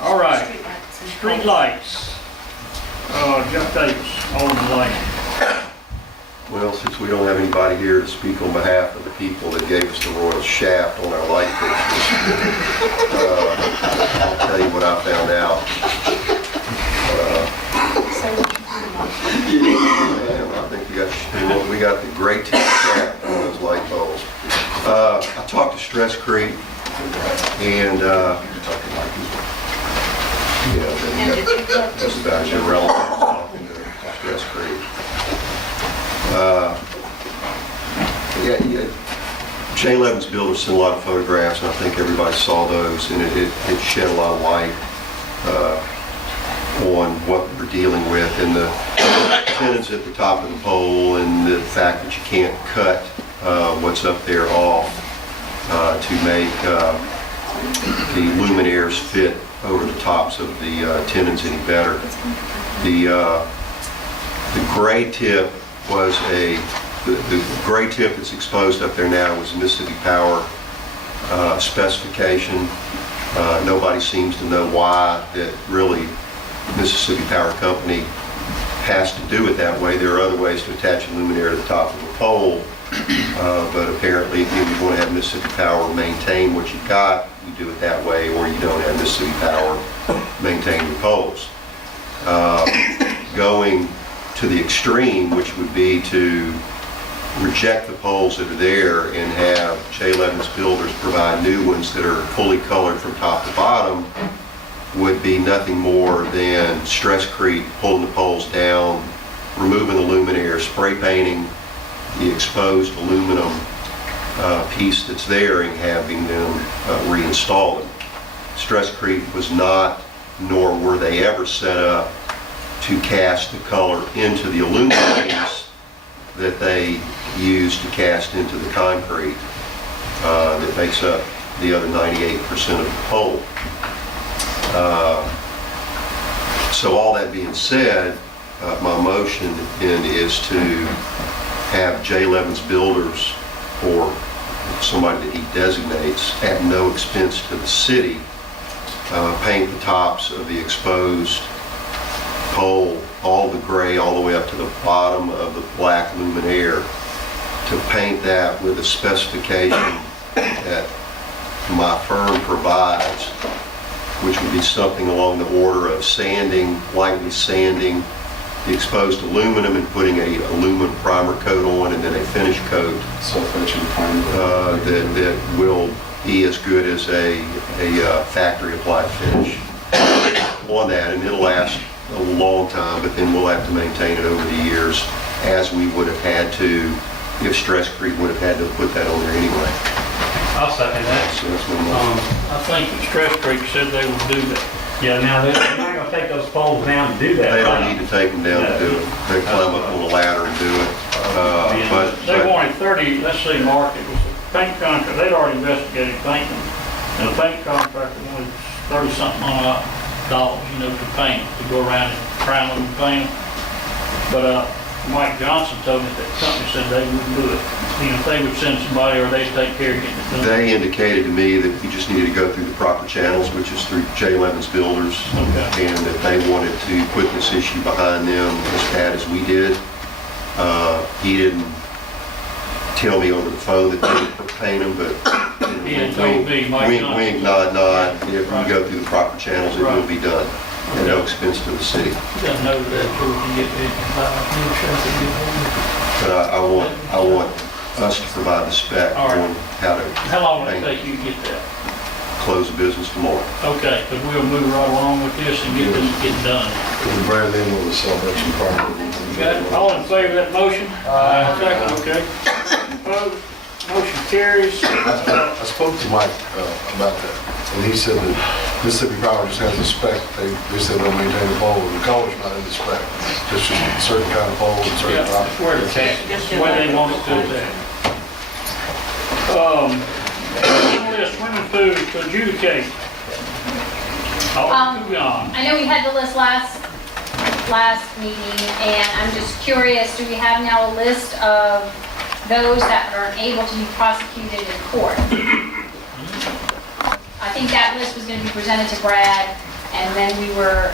All right, street lights. Jeff Davis, Alderman Lane. Well, since we don't have anybody here to speak on behalf of the people that gave us the royal shaft on our light fixtures, I'll tell you what I found out. I think we got the great tip shaft on those light bulbs. I talked to Stress Creek, and that's about as irrelevant as talking to Stress Creek. Jay Levin's Builders sent a lot of photographs, and I think everybody saw those, and it shed a lot of light on what we're dealing with, and the tenons at the top of the pole, and the fact that you can't cut what's up there off to make the luminaires fit over the tops of the tenons any better. The gray tip was the gray tip that's exposed up there now was Mississippi Power specification. Nobody seems to know why that really Mississippi Power Company has to do it that way. There are other ways to attach a luminaire to the top of a pole, but apparently if you want to have Mississippi Power maintain what you've got, you do it that way, or you don't have Mississippi Power maintain your poles. Going to the extreme, which would be to reject the poles that are there and have Jay Levin's Builders provide new ones that are fully colored from top to bottom, would be nothing more than Stress Creek pulling the poles down, removing the luminaire, spray painting the exposed aluminum piece that's there and having them reinstall them. Stress Creek was not, nor were they ever set up to cast the color into the aluminum piece that they use to cast into the concrete that makes up the other 98% of the pole. So all that being said, my motion then is to have Jay Levin's Builders, or somebody that he designates at no expense to the city, paint the tops of the exposed pole, all the gray, all the way up to the bottom of the black luminaire, to paint that with a specification that my firm provides, which would be something along the order of sanding, lightly sanding the exposed aluminum and putting a aluminum primer coat on, and then a finish coat that will be as good as a factory applied finish on that, and it'll last a long time, but then we'll have to maintain it over the years, as we would have had to if Stress Creek would have had to put that on there anyway. I'll second that. So that's my motion. I think Stress Creek said they would do that. Yeah, now they're not gonna take those poles down to do that. They don't right? need to take them down to do it. They climb up on a ladder and do it. They wanted 30, let's see, Mark, it was a paint contract, they'd already investigated painting, and the paint contractor wanted 30-something dollars, to paint, to go around and crown them and paint them. But Mike Johnson told me that the company said they wouldn't do it. If they would send somebody, or they'd take care of getting it done. They indicated to me that we just needed to go through the proper channels, which is through Jay Levin's Builders, Okay. and that they wanted to put this issue behind them as bad as we did. He didn't tell me over the phone that they would paint them, but He had told me, Mike wink, Johnson. wink, nod, nod. If Right. we go through the proper channels, it will be done at no expense to the city. You gotta know that so we can get it. But I want us to provide the spec All right. on how to How long will it take you to get that? close the business tomorrow. Okay, but we'll move right along with this and get this getting done. The brand name of the celebration party. You got it? All in favor of that motion? Second, okay. Opposed? Motion carries. I spoke to Mike about that, and he said that Mississippi Power just has a spec. They said they'll maintain the pole, and the color's not in the spec. It's just a certain kind of pole and Yeah, certain that's top. where it's at. That's the way they want it to be. List women's food to adjudicate. Alderman Kugan. I know we had the list last meeting, and I'm just curious, do we have now a list of those that are able to be prosecuted in court? I I think that list was gonna be presented to Brad, and then we were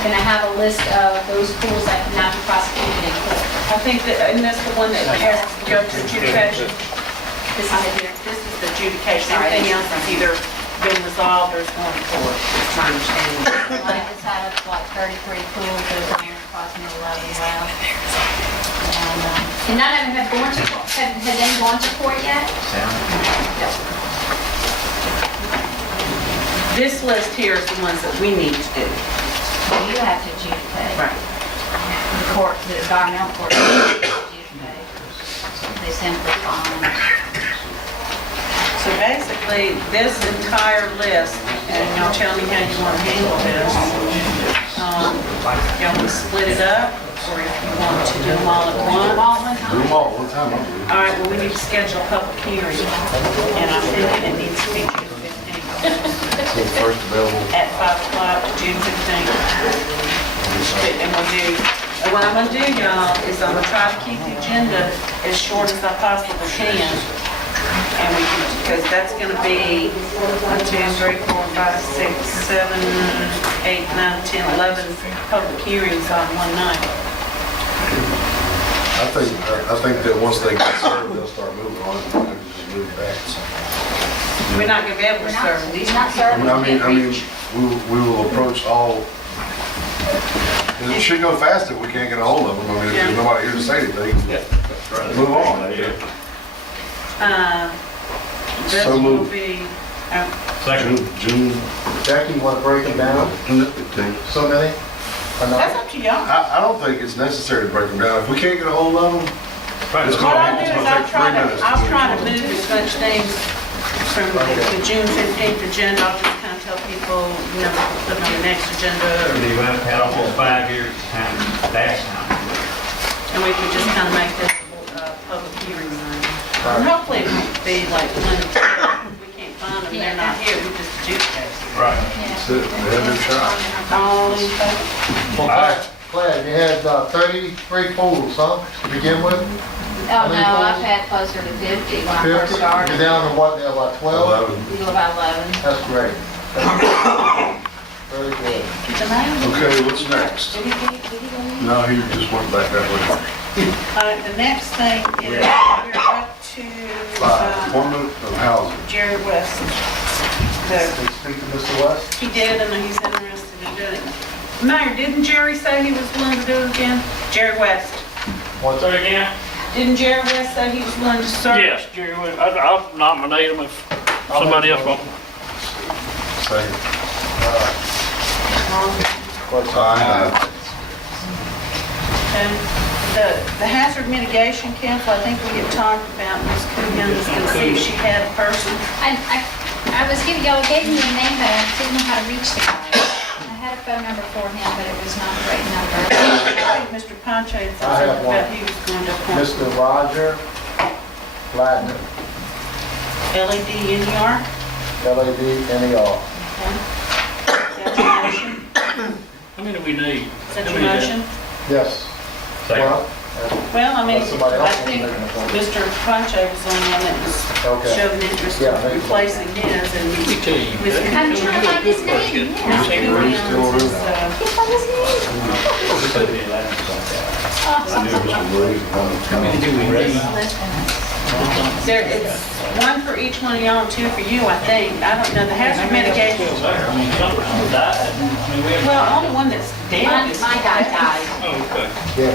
gonna have a list of those pools that could not be prosecuted in court. I think that, and that's the one that has to go to adjudication. This is it. This is the adjudication, everything else has either been resolved or is going to court, is my understanding. Like, it's out of like 33 pools, there's an area crossing 11 well. And none of them have gone to, has any gone to court yet? This list here is the ones that we need to do. You have to adjudicate. Right. The court, the environmental court has to adjudicate. They simply find. So basically, this entire list, and y'all tell me how you want to handle this. Y'all want to split it up, or if you want to do them all at once? All at one Do them time. all one time, I believe. All right, well, we need to schedule a public hearing, and I'm thinking it needs to be June 15th. So the first available. At 5 o'clock, June 15th. And we'll do, and what I'm gonna do, y'all, is I'm gonna try to keep the agenda as short as I possibly can. And we can, because that's gonna be 1, 2, 3, 4, 5, 6, 7, 8, 9, 10, 11 public hearings on one night. I think that once they get served, they'll start moving on it, and just move back. We're not gonna be able to serve We're these. not serving. I mean, we will approach all, and it should go fast if we can't get a hold of them. I mean, if there's nobody here to say anything, move on. This So will moved. be, June, Jackie, you want to break them down? 15. So many? Or not? that's up to y'all. I don't think it's necessary to break them down. If we can't get a hold of them, it's What I'll gonna do is take I'll 3 try minutes. to move as much things from the June 15th agenda. I'll just kind of tell people, you know, put it on the next agenda, You went had almost 5 years time, last time. and we could just kind of make this public hearing night. And hopefully it won't be like 1 to 12. If we can't find them, they're not here, we just adjudicate. Right. That's it. They have their shot. All in favor? All right, Glad you had 33 pools, huh, to begin with? Oh, no, I've had closer to 50 when I 50? first started. You're down to what now, about 12? 11. We do about 11. That's great. Very good. Okay, what's next? No, he just went back that way. The next thing is we're up to 5, appointment of housing. Jerry West. Speak to Mr. West. He did, and he's interested in doing it. Mayor, didn't Jerry say he was willing to do it again? Jerry West. What's Say again? Didn't Jerry West say he was willing to serve? Yes, Jerry, I'll nominate him if somebody else wants. Second. What's Aye. And the hazard mitigation council, I think we had talked about, Ms. Coogan was going to see if she had a person. I was giving, y'all gave me a name, but I didn't know how to reach the guy. I had a phone number for him, but it was not the right number. I think Mr. Ponche had said I have something about one. he was going to appoint Mr. Roger Ladner, LED in New York. L-A-D-N-E-R. That's your motion? How many do we need? Is that your motion? Yes. Second. Well, Well, I mean, Unless somebody else I wants to think make an appointment. Mr. Ponche was the only one that was Okay. showed an interest Yeah, in maybe. replacing his, and Let me tell you. Ms. I'm trying to find his name, yeah. Ms. Coogan is, Can't find his name. How many do we need? there, it's one for each one of y'all and 2 for you, I think. I don't know, the hazard mitigation, I mean, some died. I mean, we have. well, only one that's dead My is. my guy died. Oh, okay. The,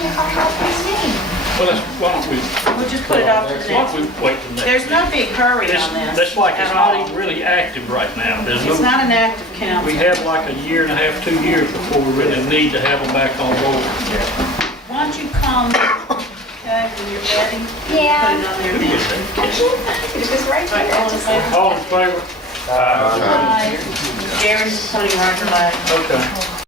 Can't find his name. Well, why don't we, we'll just put it off to the why next. don't we wait till next? There's no big hurry It's, on this. that's like, it's at not all. even really active right now. There's It's no, not an active we council. have like a year and a half, 2 years before we really need to have them back on board. Why don't you call me, okay, when you're ready? Yeah. Put it on there now. I can't find it, it was right All right, all in there. favor? All in favor? Gary's appointing Roger Ladd. Okay.